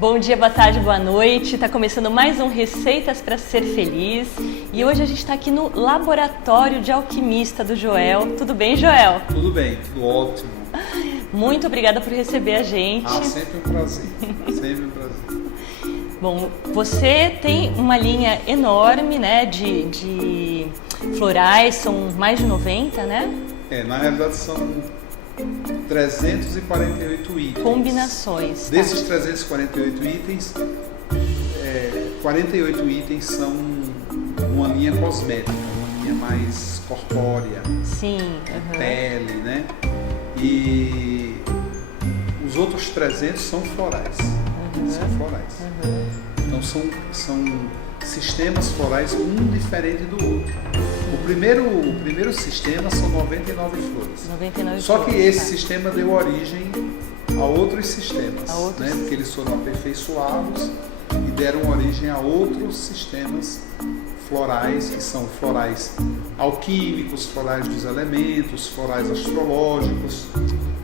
Bom dia, boa tarde, boa noite. Está começando mais um Receitas para Ser Feliz. E hoje a gente está aqui no Laboratório de Alquimista do Joel. Tudo bem, Joel? Tudo bem, tudo ótimo. Muito obrigada por receber a gente. Sempre um prazer, sempre um prazer. Bom, você tem uma linha enorme, né, de florais, são mais de 90, né? Na realidade são 348 itens. Combinações. Tá? Desses 348 itens, 48 itens são uma linha cosmética, uma linha mais corpórea. Sim. Pele, né? E os outros 300 são florais. São florais. Então são sistemas florais, um diferente do outro. O primeiro sistema são 99 flores. 99 Só que flores, esse tá. sistema deu origem a outros sistemas, né? Porque eles foram aperfeiçoados e deram origem a outros sistemas florais, que são florais alquímicos, florais dos elementos, florais astrológicos,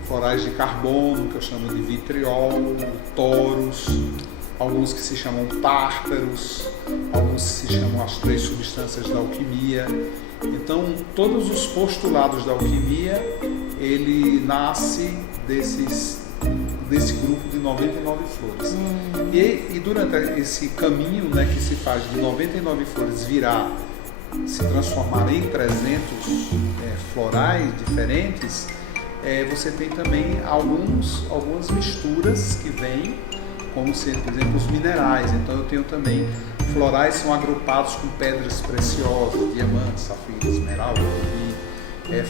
florais de carbono, que eu chamo de vitriol, toros, alguns que se chamam tártaros, alguns que se chamam as 3 substâncias da alquimia. Então, todos os postulados da alquimia, ele nasce desse grupo de 99 flores. E durante esse caminho, né, que se faz de 99 flores se transformar em 300 florais diferentes, você tem também algumas misturas que vêm, como sendo, por exemplo, os minerais. Então eu tenho também florais que são agrupados com pedras preciosas, diamantes, safiros, esmeralda,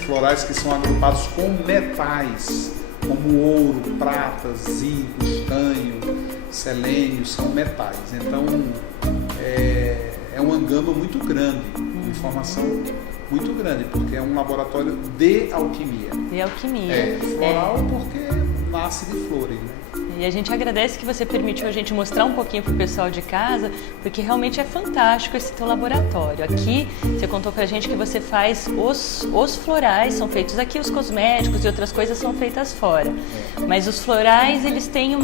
florais que são agrupados com metais, como ouro, prata, zinco, estanho, selênio, são metais. Então é uma gama muito grande, uma informação muito grande, porque é um laboratório de alquimia. De alquimia. Floral porque nasce de flores, né? E a gente agradece que você permitiu a gente mostrar um pouquinho para o pessoal de casa, porque realmente é fantástico esse teu laboratório. Aqui, você contou para a gente que você faz os florais, são feitos aqui, os cosméticos e outras coisas são feitas fora. Mas os florais, eles têm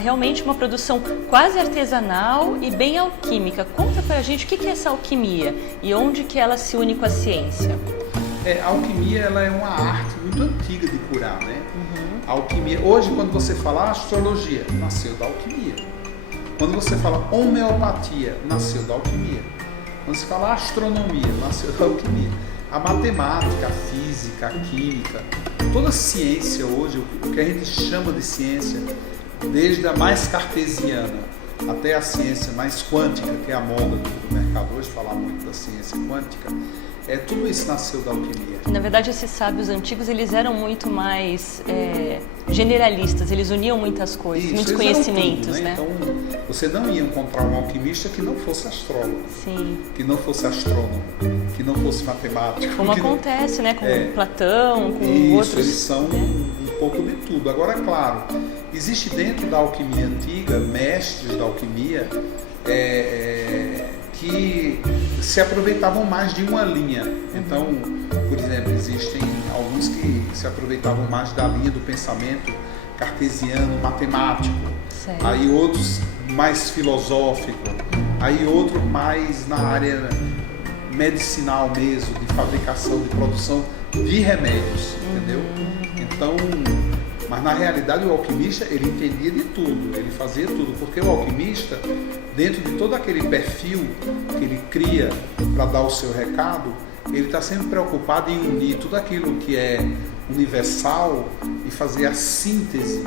realmente uma produção quase artesanal e bem alquímica. Conta para a gente o que é essa alquimia e onde que ela se une com a ciência. A alquimia, ela é uma arte muito antiga de curar, né? A alquimia, hoje quando você fala astrologia, nasceu da alquimia. Quando você fala homeopatia, nasceu da alquimia. Quando você fala astronomia, nasceu da alquimia. A matemática, a física, a química, toda a ciência hoje, o que a gente chama de ciência, desde a mais cartesiana até a ciência mais quântica, que é a moda do mercado hoje, falar muito da ciência quântica, tudo isso nasceu da alquimia. Na verdade, esses sábios antigos, eles eram muito mais generalistas, eles uniam muitas coisas, muitos conhecimentos, tudo, né? né? Então, você não ia encontrar um alquimista que não fosse astrólogo, Sim. Que não fosse astrônomo, que não fosse matemático. Como acontece, né? Com Platão, com isso, outros. Eles são um pouco de tudo. Agora, claro, existe dentro da alquimia antiga, mestres da alquimia, que se aproveitavam mais de uma linha. Então, por exemplo, existem alguns que se aproveitavam mais da linha do pensamento cartesiano, matemático. Certo. Aí outros mais filosófico, aí outro mais na área medicinal mesmo, de fabricação, de produção de remédios, entendeu? Então, mas na realidade o alquimista, ele entendia de tudo, ele fazia tudo, porque o alquimista, dentro de todo aquele perfil que ele cria para dar o seu recado, ele está sempre preocupado em unir tudo aquilo que é universal e fazer a síntese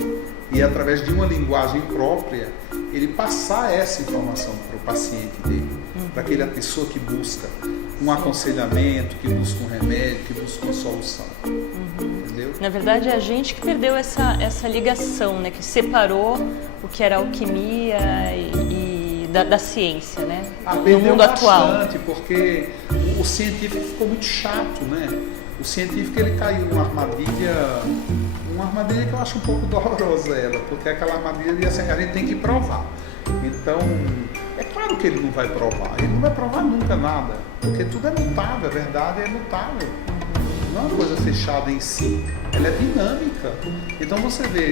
e, através de uma linguagem própria, ele passar essa informação para o paciente dele, para aquela pessoa que busca um aconselhamento, que busca um remédio, que busca uma solução. Entendeu? Na verdade, é a gente que perdeu essa ligação, né? Que separou o que era alquimia e da ciência, né? No mundo atual. Bastante, porque o científico ficou muito chato, né? O científico, ele caiu numa armadilha que eu acho um pouco dolorosa ela, porque aquela armadilha de assim, a gente tem que provar. Então, é claro que ele não vai provar nunca nada, porque tudo é mutável, a verdade é mutável. não é uma coisa fechada em si, ela é dinâmica. Então você vê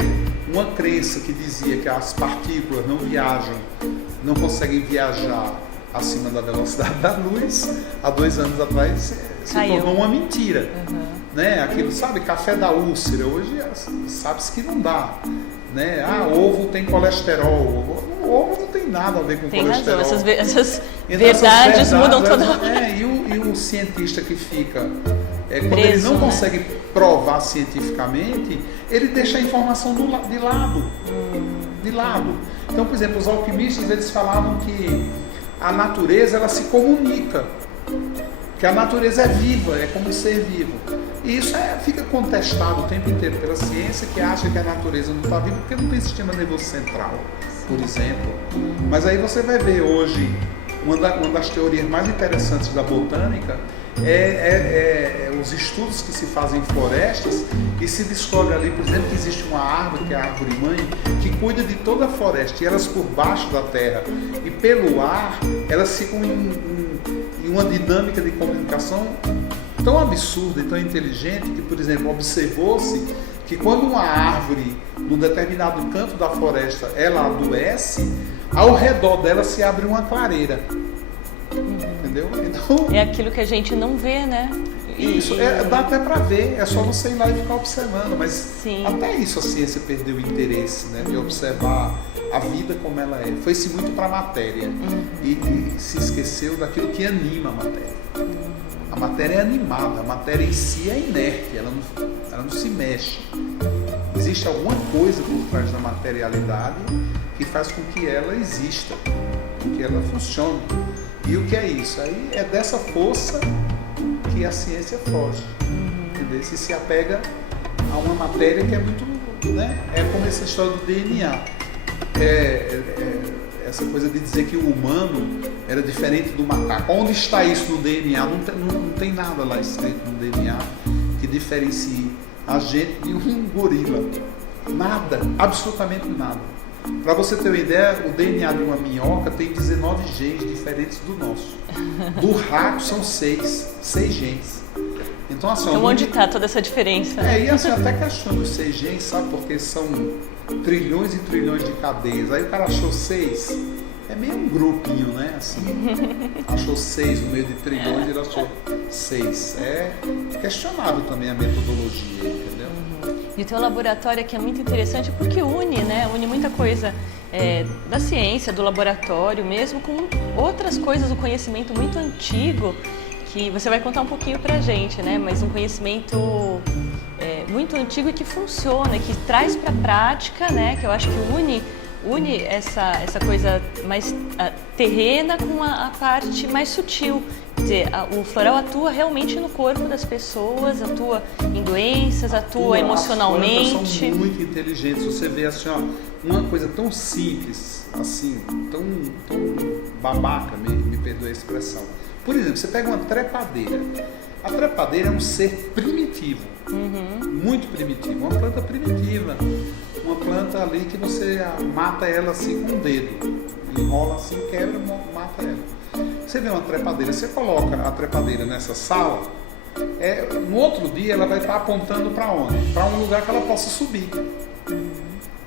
uma crença que dizia que as partículas não viajam, não conseguem viajar acima da velocidade da luz, há 2 anos atrás se tornou uma mentira. Né? Aquilo, sabe, café da úlcera, hoje sabe-se que não dá. Né? Ovo tem colesterol. O ovo não tem nada a ver com colesterol. Razão, essas verdades mudam toda hora. E o cientista que fica, quando preso, ele não consegue provar cientificamente, ele deixa a informação de lado. De lado. Então, por exemplo, os alquimistas, eles falavam que a natureza, ela se comunica. Que a natureza é viva, é como um ser vivo. E isso fica contestado o tempo inteiro pela ciência, que acha que a natureza não está viva porque não tem sistema nervoso central, por exemplo. Mas aí você vai ver hoje, uma das teorias mais interessantes da botânica os estudos que se fazem em florestas, e se descobre ali, por exemplo, que existe uma árvore, que é a árvore mãe, que cuida de toda a floresta, e elas por baixo da terra e pelo ar, elas ficam em uma dinâmica de comunicação tão absurda e tão inteligente que, por exemplo, observou-se que quando uma árvore, num determinado canto da floresta, ela adoece, ao redor dela se abre uma clareira. Entendeu? Então, é aquilo que a gente não vê, né? Isso, dá até para ver, é só você ir lá e ficar observando, mas sim, até isso a ciência perdeu o interesse, né, de observar a vida como ela é. Foi-se muito para a matéria e se esqueceu daquilo que anima a matéria. A matéria é animada, a matéria em si é inerte, ela não se mexe. Existe alguma coisa por trás da materialidade que faz com que ela exista, com que ela funcione. E o que é isso? Aí é dessa força que a ciência foge. Entendeu? Se apega a uma matéria que é muito, né? É como essa história do DNA. Essa coisa de dizer que o humano era diferente do macaco. Onde está isso no DNA? Não tem nada lá escrito no DNA que diferencie a gente de um gorila. Nada, absolutamente nada. Para você ter uma ideia, o DNA de uma minhoca tem 19 genes diferentes do nosso. Do rato são 6 genes. Então, assim, onde está toda essa diferença? E assim, até questão dos 6 genes, sabe? Porque são trilhões e trilhões de cadeias. Aí o cara achou 6, é meio um grupinho, né? Assim, achou 6 no meio de trilhões e ele achou 6. É questionável também a metodologia, entendeu? E o teu laboratório aqui é muito interessante porque une muita coisa da ciência, do laboratório mesmo, com outras coisas, um conhecimento muito antigo, que você vai contar um pouquinho pra gente, né? Mas um conhecimento muito antigo e que funciona, que traz pra prática, né? Que eu acho que une essa coisa mais terrena com a parte mais sutil. Quer dizer, o floral atua realmente no corpo das pessoas, atua em doenças, atua emocionalmente. As plantas são muito inteligentes. Você vê assim, ó, uma coisa tão simples, assim, tão babaca, me perdoe a expressão. Por exemplo, você pega uma trepadeira. A trepadeira é um ser primitivo, muito primitivo, uma planta primitiva. Uma planta ali que você mata ela assim com o dedo, enrola assim, quebra, mata ela. Você vê uma trepadeira, você coloca a trepadeira nessa sala, no outro dia ela vai estar apontando para onde? Para um lugar que ela possa subir.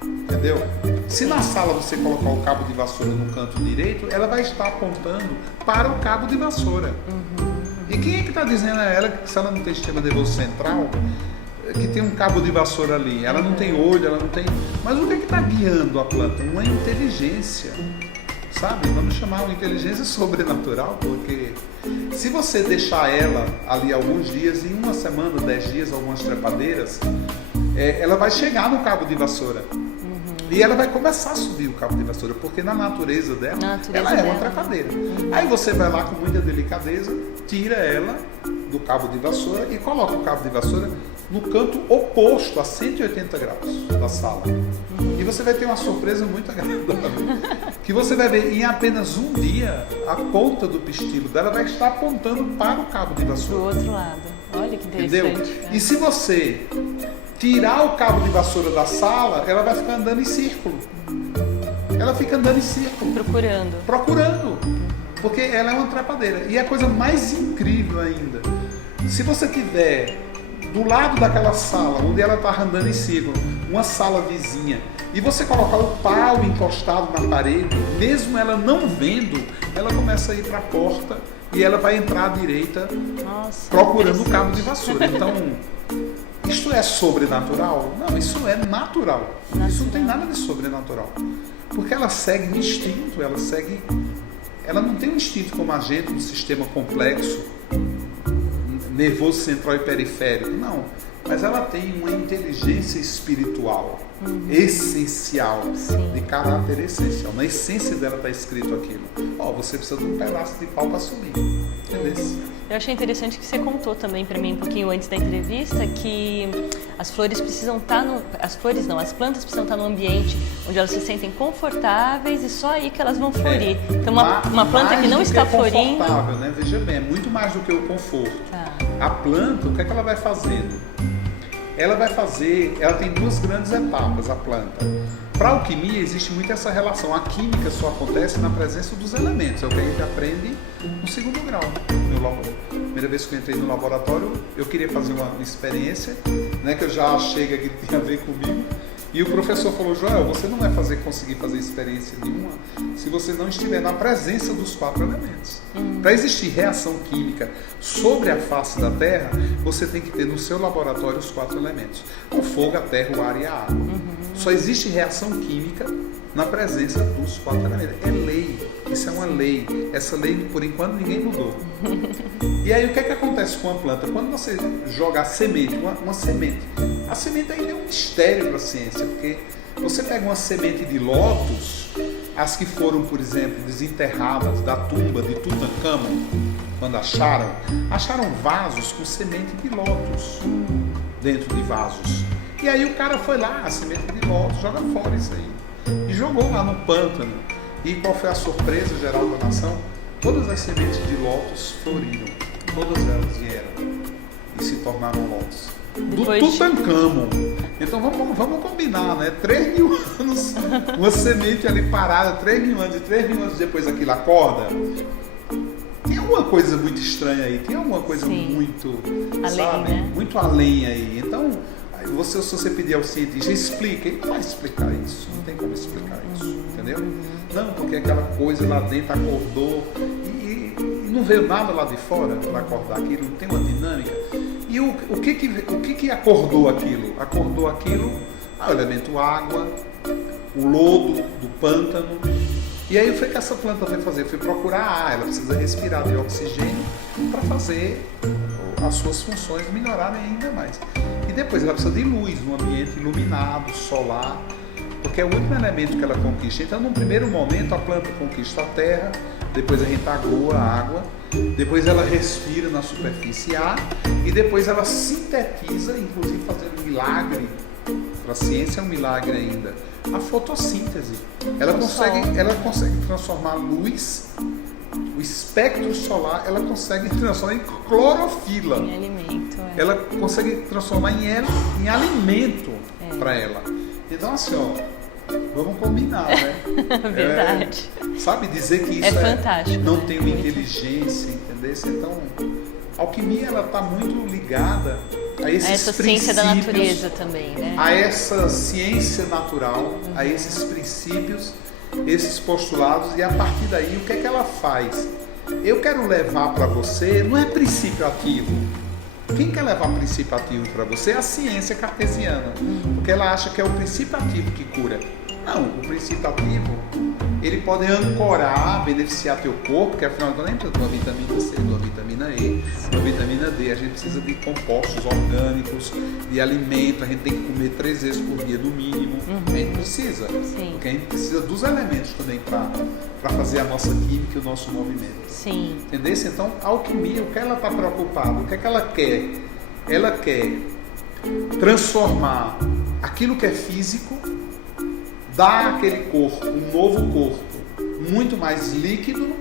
Entendeu? Se na sala você colocar o cabo de vassoura no canto direito, ela vai estar apontando para o cabo de vassoura. E quem é que está dizendo a ela que se ela não tem sistema nervoso central, que tem um cabo de vassoura ali? Ela não tem olho, ela não tem... Mas o que é que está guiando a planta? Uma inteligência. Sabe? Vamos chamar uma inteligência sobrenatural, porque se você deixar ela ali alguns dias, em uma semana, 10 dias, algumas trepadeiras, ela vai chegar no cabo de vassoura. E ela vai começar a subir o cabo de vassoura, porque na natureza dela, ela é uma trepadeira. Aí você vai lá com muita delicadeza, tira ela do cabo de vassoura e coloca o cabo de vassoura no canto oposto, a 180 graus da sala. E você vai ter uma surpresa muito agradável. Que você vai ver em apenas um dia, a ponta do pistilo dela vai estar apontando para o cabo de vassoura. Do outro lado. Olha que interessante. Entendeu? E se você tirar o cabo de vassoura da sala, ela vai ficar andando em círculo. Ela fica andando em círculo. Procurando. Porque ela é uma trepadeira. E a coisa mais incrível ainda, se você tiver do lado daquela sala, onde ela está andando em círculo, uma sala vizinha, e você colocar o pau encostado na parede, mesmo ela não vendo, ela começa a ir para a porta e ela vai entrar à direita. Nossa, procurando o cabo de vassoura. Então, isto é sobrenatural? Não, isso é natural. Isso não tem nada de sobrenatural. Porque ela segue um instinto, ela não tem um instinto como a gente, um sistema complexo, nervoso central e periférico, não. Mas ela tem uma inteligência espiritual, essencial, de caráter essencial. Na essência dela está escrito aquilo. Você precisa de um pedaço de pau para subir. Entendeu? Eu achei interessante que você contou também para mim um pouquinho antes da entrevista que as flores precisam estar as plantas precisam estar num ambiente onde elas se sentem confortáveis e só aí que elas vão florir. Então uma planta que não está florindo, confortável, né? Veja bem, é muito mais do que o conforto. A planta, o que é que ela vai fazendo? Ela tem duas grandes etapas, a planta. Para a alquimia existe muito essa relação. A química só acontece na presença dos elementos. É o que a gente aprende no segundo grau. Primeira vez que eu entrei no laboratório, eu queria fazer uma experiência, né, que eu já achei que tinha a ver comigo. E o professor falou: Joel, você não vai conseguir fazer experiência nenhuma se você não estiver na presença dos 4 elementos. Para existir reação química sobre a face da Terra, você tem que ter no seu laboratório os 4 elementos: o fogo, a terra, o ar e a água. Só existe reação química na presença dos 4 elementos. É lei. Isso é uma lei. Essa lei, por enquanto, ninguém mudou. E aí, o que é que acontece com a planta? Quando você joga a semente, uma semente, a semente ainda é um mistério para a ciência, porque você pega uma semente de lótus, as que foram, por exemplo, desenterradas da tumba de Tutankhamon, quando acharam vasos com semente de lótus dentro de vasos. E aí o cara foi lá, a semente de lótus, joga fora isso aí. E jogou lá no pântano. E qual foi a surpresa geral da nação? Todas as sementes de lótus floriram. Todas elas vieram e se tornaram lótus. Do Tutankhamon. Então vamos combinar, né? 3.000 anos, uma semente ali parada, 3.000 anos, e 3.000 anos depois aquilo acorda. Tem alguma coisa muito estranha aí, tem alguma coisa muito, além, muito além aí. Então, se você pedir ao cientista, explica, ele não vai explicar isso, não tem como explicar isso, entendeu? Não, porque aquela coisa lá dentro acordou e não veio nada lá de fora para acordar aquilo, não tem uma dinâmica. E o que acordou aquilo? Acordou aquilo, o elemento água, o lodo do pântano. E aí o que essa planta foi fazer? Foi procurar ar, ela precisa respirar de oxigênio para fazer as suas funções melhorarem ainda mais. E depois ela precisa de luz, num ambiente iluminado, solar, porque é o último elemento que ela conquista. Então, num primeiro momento, a planta conquista a terra, depois a gente agoa a água, depois ela respira na superfície ar, e depois ela sintetiza, inclusive fazendo um milagre. Para a ciência é um milagre ainda. A fotossíntese. Ela consegue transformar a luz, o espectro solar, ela consegue transformar em clorofila. Em alimento. Ela consegue transformar em alimento para ela. então assim, ó, vamos combinar, né? Verdade. Sabe, dizer que isso é fantástico, não né? tem uma inteligência, entendeu? Então, a alquimia, ela está muito ligada a esses essa ciência da natureza também, né? A essa ciência natural, a esses princípios, esses postulados, e a partir daí, o que é que ela faz? Eu quero levar para você, não é princípio ativo. Quem quer levar princípio ativo para você é a ciência cartesiana, porque ela acha que é o princípio ativo que cura. Não, o princípio ativo, ele pode ancorar, beneficiar teu corpo, que afinal de contas, nem precisa de uma vitamina C, de uma vitamina E, de uma vitamina D. A gente precisa de compostos orgânicos, de alimento, a gente tem que comer 3 vezes por dia no mínimo. A gente precisa, porque a gente precisa dos elementos também para fazer a nossa química e o nosso movimento. Sim. Entendeu? Então, a alquimia, o que ela está preocupada? O que é que ela quer? Ela quer transformar aquilo que é físico, dar àquele corpo um novo corpo, muito mais líquido,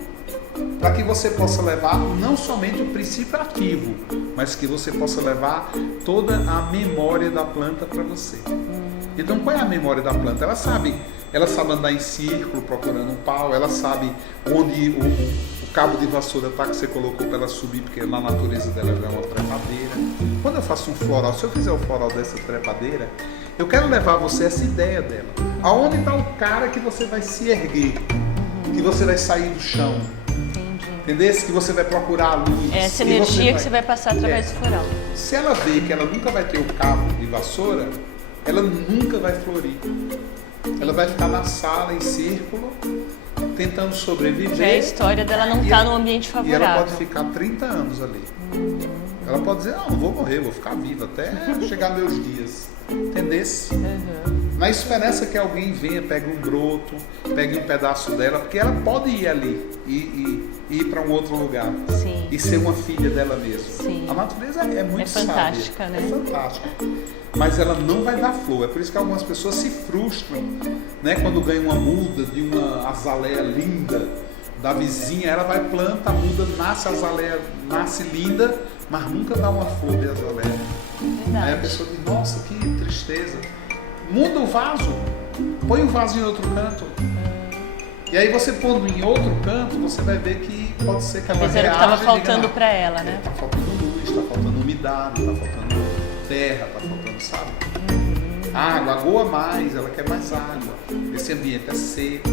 para que você possa levar não somente o princípio ativo, mas que você possa levar toda a memória da planta para você. Então, qual é a memória da planta? Ela sabe andar em círculo procurando um pau, ela sabe onde o cabo de vassoura tá, que você colocou para ela subir, porque na natureza dela é uma trepadeira. Quando eu faço um floral, se eu fizer o floral dessa trepadeira, eu quero levar você essa ideia dela. Aonde está o cara que você vai se erguer, que você vai sair do chão. Entendeu? Que você vai procurar a luz. É essa energia que você vai passar através do floral. Se ela vê que ela nunca vai ter o cabo de vassoura, ela nunca vai florir. Ela vai ficar na sala, em círculo, tentando sobreviver. Já a história dela não está no ambiente favorável. E ela pode ficar 30 anos ali. Ela pode dizer, não vou morrer, vou ficar viva até chegar meus dias. Entendesse? Na esperança que alguém venha, pegue um broto, pegue um pedaço dela, porque ela pode ir ali e ir para um outro lugar. Sim. E ser uma filha dela mesma. Sim. A natureza é muito sábia. Fantástica, né? É fantástica. Mas ela não vai dar flor. É por isso que algumas pessoas se frustram, né? Quando ganham uma muda de uma azaleia linda da vizinha, ela vai planta, a muda nasce, a azaleia nasce linda, mas nunca dá uma flor de azaleia. Verdade. Aí a pessoa diz, nossa, que tristeza. Muda o vaso, põe o vaso em outro canto. E aí você pondo em outro canto, você vai ver que pode ser que ela reaja. Era o que estava faltando para ela, né? Está faltando luz, está faltando umidade, está faltando terra, está faltando, sabe? Água, agoa mais, ela quer mais água. Esse ambiente é seco.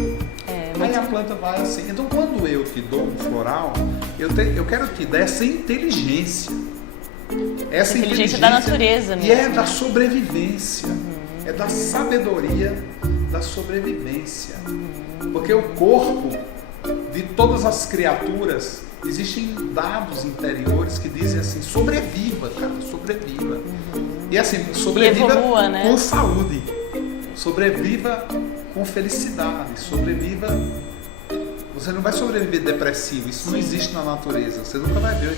Aí a planta vai assim. Então quando eu te dou um floral, eu quero te dar essa inteligência. Essa inteligência da natureza mesmo. E é da sobrevivência. É da sabedoria da sobrevivência. Porque o corpo de todas as criaturas, existem dados interiores que dizem assim, sobreviva, cara, sobreviva. E assim, sobreviva evolua, né? com saúde, sobreviva com felicidade, sobreviva... Você não vai sobreviver depressivo, isso não existe na natureza, você nunca vai ver.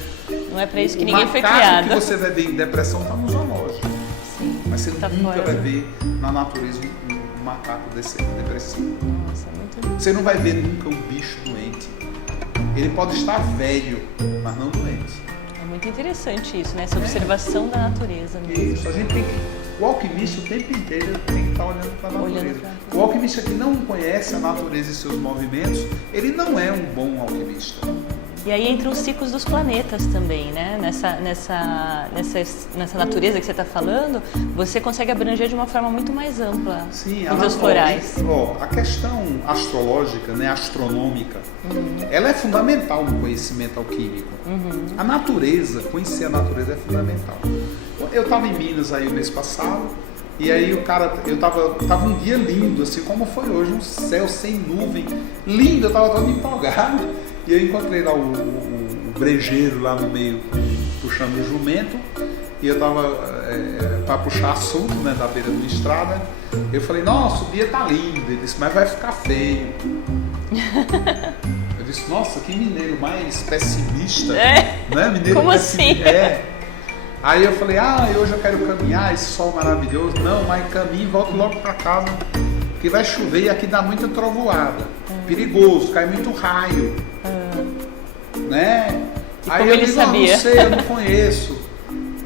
Não é para isso que ninguém foi criado. O macaco que você vai ver em depressão está no zoológico. Sim, mas você tá nunca fora. vai ver na natureza um macaco depressivo. Nossa, muito... Você não vai ver nunca um bicho doente. Ele pode estar velho, mas não doente. É muito interessante isso, né? Essa observação da natureza mesmo. Isso, a gente tem que... O alquimista o tempo inteiro tem que estar olhando para a natureza. O alquimista que não conhece a natureza e seus movimentos, ele não é um bom alquimista. E aí entram os ciclos dos planetas também, né? Nessa natureza que você está falando, você consegue abranger de uma forma muito mais ampla. Sim, os seus florais. A questão astrológica, né, astronômica, ela é fundamental no conhecimento alquímico. A natureza, conhecer a natureza é fundamental. Eu estava em Minas aí o mês passado, e aí tava um dia lindo, assim como foi hoje, um céu sem nuvem, lindo, eu estava todo empolgado. E eu encontrei lá o brejeiro lá no meio, puxando o jumento, e eu estava para puxar assunto, né, da beira de uma estrada. Eu falei, nossa, o dia tá lindo. Ele disse, mas vai ficar feio. Eu disse, nossa, que mineiro mais pessimista. Né? Mineiro como pessimista. assim? Aí eu falei, hoje eu quero caminhar, esse sol maravilhoso. Não, mas caminho e volto logo para casa, porque vai chover e aqui dá muita trovoada. Perigoso, cai muito raio. Né? E aí como eu ele digo, sabia? não sei, eu não conheço.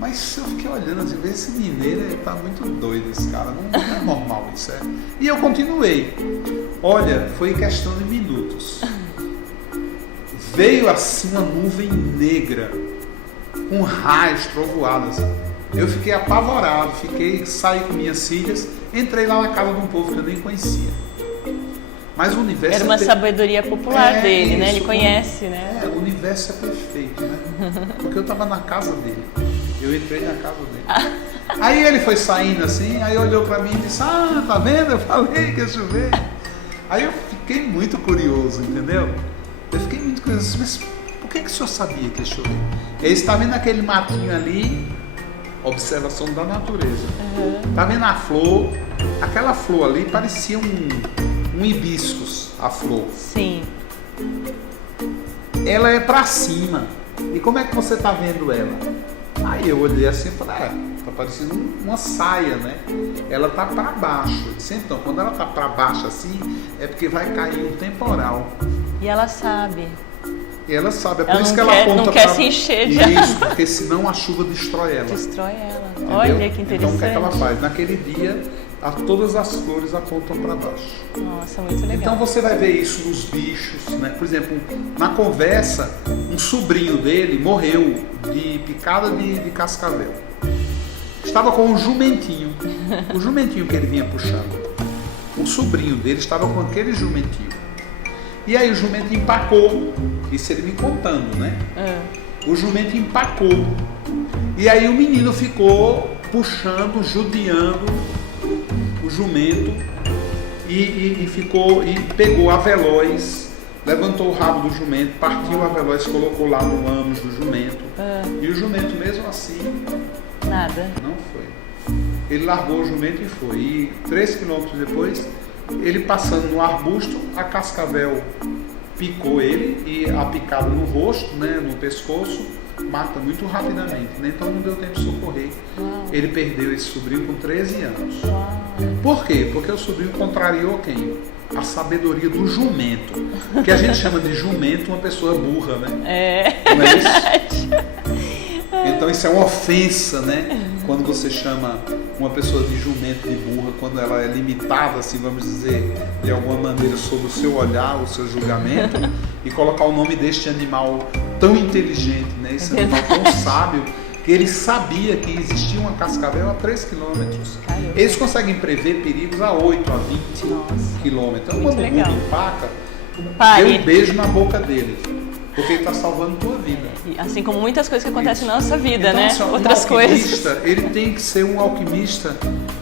Mas eu fiquei olhando assim, esse mineiro, ele tá muito doido, esse cara, não é normal isso. E eu continuei. Olha, foi questão de minutos. Veio assim uma nuvem negra, com raios, trovoadas. Eu fiquei apavorado, saí com minhas filhas, entrei lá na casa de um povo que eu nem conhecia. Mas o universo era uma sabedoria popular dele, né? Ele conhece, né? O universo é perfeito, né? Porque eu estava na casa dele. Eu entrei na casa dele. Aí ele foi saindo assim, aí olhou para mim e disse, tá vendo? Eu falei que ia chover. Aí eu fiquei muito curioso, entendeu? Eu fiquei muito curioso, mas por que o senhor sabia que ia chover? Ele está vendo aquele matinho ali, observação da natureza. Tá vendo a flor? Aquela flor ali parecia um hibiscus, a flor. Sim. Ela é para cima. E como é que você tá vendo ela? Aí eu olhei assim e falei, tá parecendo uma saia, né? Ela tá para baixo. Eu disse, então, quando ela tá para baixo assim, é porque vai cair um temporal. E ela sabe. E ela sabe, é por Ela isso não que ela quer- aponta não quer se encher de Isso, porque senão a chuva destrói ela. Destrói ela. Entendeu? Olha que interessante. Então o que é que ela faz? Naquele dia todas as flores apontam para baixo. Nossa, muito legal. Então você vai ver isso nos bichos, né? Por exemplo, na conversa, um sobrinho dele morreu de picada de cascavel. Estava com um jumentinho, o jumentinho que ele vinha puxando. O sobrinho dele estava com aquele jumentinho. E aí o jumento empacou, isso ele me contando, né? O jumento empacou. E aí o menino ficou puxando, judiando o jumento e pegou a veloz, levantou o rabo do jumento, partiu a veloz, colocou lá no ânus do jumento. E o jumento mesmo assim... Nada. Não foi. Ele largou o jumento e foi. E 3 quilômetros depois, ele passando no arbusto, a cascavel picou ele e a picada no rosto, né, no pescoço, mata muito rapidamente, né? Então não deu tempo de socorrer. Ele perdeu esse sobrinho com 13 anos. Por quê? Porque o sobrinho contrariou quem? A sabedoria do jumento. Que a gente chama de jumento uma pessoa burra, né? Não é isso? Então isso é uma ofensa, né? Quando você chama uma pessoa de jumento, de burra, quando ela é limitada, assim, vamos dizer, de alguma maneira sobre o seu olhar, o seu julgamento, e colocar o nome deste animal tão inteligente, né? Esse animal tão sábio, que ele sabia que existia uma cascavel a 3 quilômetros. Eles conseguem prever perigos a 8, a 20 quilômetros. Então quando o burro empaca, dê um beijo na boca dele. Porque ele está salvando a tua vida. Assim como muitas coisas que acontecem na nossa vida, então, né? Assim, outras coisas. Ele tem que ser um alquimista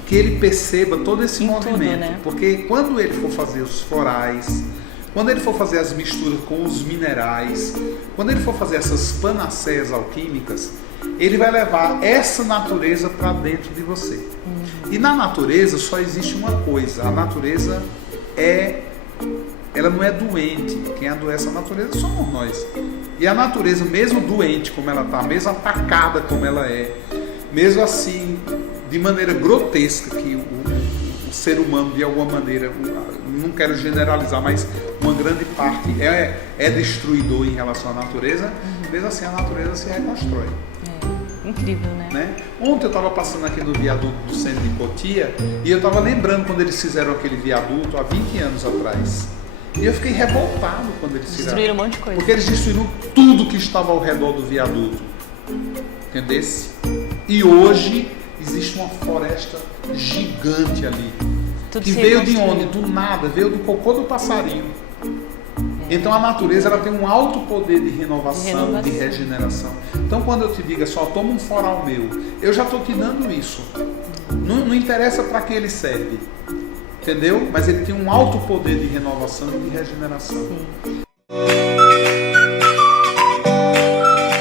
que ele perceba todo esse movimento. Tudo, né? Porque quando ele for fazer os florais, quando ele for fazer as misturas com os minerais, quando ele for fazer essas panaceias alquímicas, ele vai levar essa natureza para dentro de você. E na natureza só existe uma coisa. A natureza ela não é doente. Quem adoece a natureza somos nós. E a natureza, mesmo doente como ela está, mesmo atacada como ela é, mesmo assim, de maneira grotesca, que o ser humano, de alguma maneira, não quero generalizar, mas uma grande parte é destruidor em relação à natureza, mesmo assim a natureza se reconstrói. Incrível, né? Ontem eu estava passando aqui no viaduto do centro de Cotia e eu estava lembrando quando eles fizeram aquele viaduto há 20 anos atrás. E eu fiquei revoltado quando eles fizeram. Destruíram um monte de coisa. Porque eles destruíram tudo que estava ao redor do viaduto. Entendesse? E hoje existe uma floresta gigante ali. Tudo que veio de onde? Do nada, veio do cocô do passarinho. Então a natureza ela tem um alto poder de renovação, de regeneração. Então quando eu te digo só toma um floral meu, eu já estou te dando isso. Não interessa para que ele serve. Entendeu? Mas ele tem um alto poder de renovação e de regeneração. Sim.